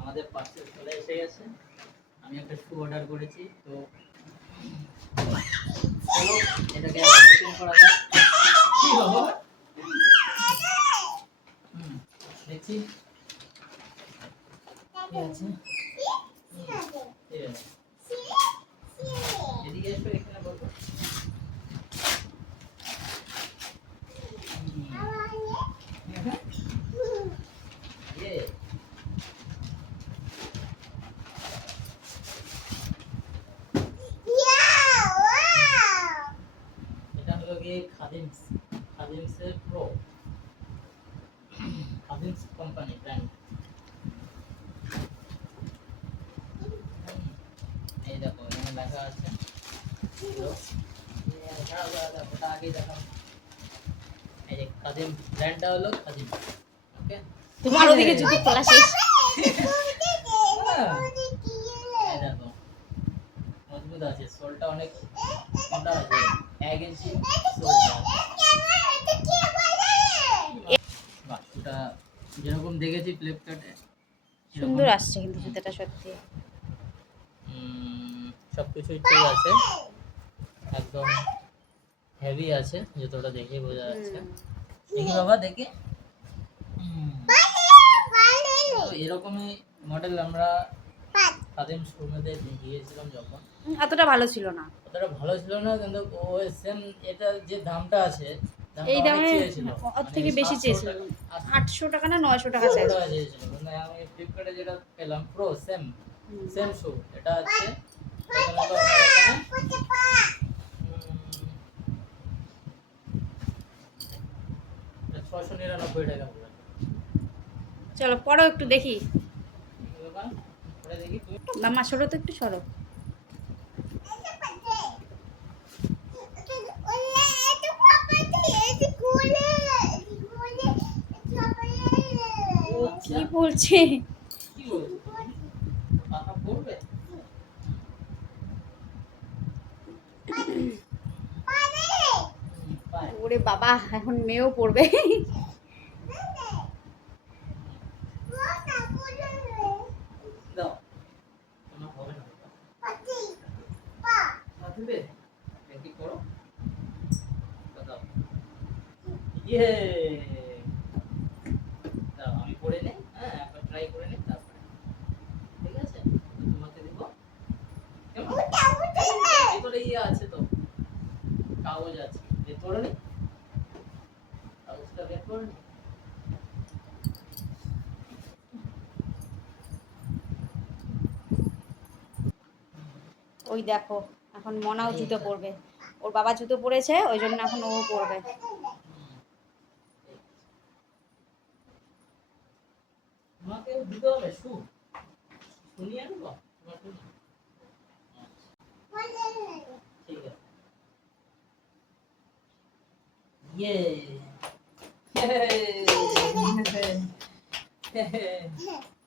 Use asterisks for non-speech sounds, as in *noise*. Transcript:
আমাদের পার্সেল চলে এসে গেছে। আমি একটা শু অর্ডার করেছি তো চলো এটাকে ওপেন করা যাক। কি বাবা হুম, দেখছি। আছে? ঠিক আছে। এদিকে এসো এখানে বলব ইয়ে এটা হলো গিয়ে খাদিমস খাদিমসের প্রো খাদিমস কোম্পানি ব্র্যান্ড এই দেখো এখানে লেখা আছে। ওটা আগেই দেখাও এই যে খাদিম ব্র্যান্ডটা হলো খাদিম ওকে তোমার ওদিকে জুতো খোলা শেষ এই দেখো মজবুত আছে সোলটা অনেক মোটা আছে এক ইঞ্চি সোলটা ওটা যেরকম দেখেছি ফ্লিপকার্টে সুন্দর আসছে কিন্তু জুতোটা সত্যি। সব কিছুই ঠিক আছে একদম হেভি আছে জুতোটা দেখে বোঝা যাচ্ছে। দেখি বাবা দেখি। হুম। তো এরকমই মডেল আমরা খাদিম শোরুমেতে গিয়েছিলাম যখন। অতটা ভালো ছিল না। অতটা ভালো ছিল না কিন্তু ও সেম এটা যে দামটা আছে এই দামে। ওর থেকে মানে বেশি 700 চেয়েছিল। আটশো টাকা না নয়শো টাকা চেয়েছিল। কিন্তু আমি ফ্লিপকার্টে যেটা পেলাম প্রো সেম সেম শু এটা আছে। ছশো নিরানব্বই টাকা চলো পড়ো একটু দেখি। মামা সরো তো একটু সরো কি বলছে। ওরে বাবা এখন মেয়েও পড়বে দাও আমার হবে না পা দিবে দেখি করো দাও ইয়ে দাও আমি নেই হ্যাঁ একবার ট্রাই করে নেই তারপরে ঠিক আছে? তোমাকে দিব। কেমন? ভিতরে ইয়ে আছে তো কাগজ আছে কাগজটা বের করে নি। ওই দেখো এখন মনাও জুতো পরবে। ওর বাবা জুতো পরেছে ওই জন্য এখন ও পরবে। তোমাকে দিতে হবে শু। শুনি আনব? ঠিক আছে। ইয়ে। হে *laughs* *laughs* *laughs*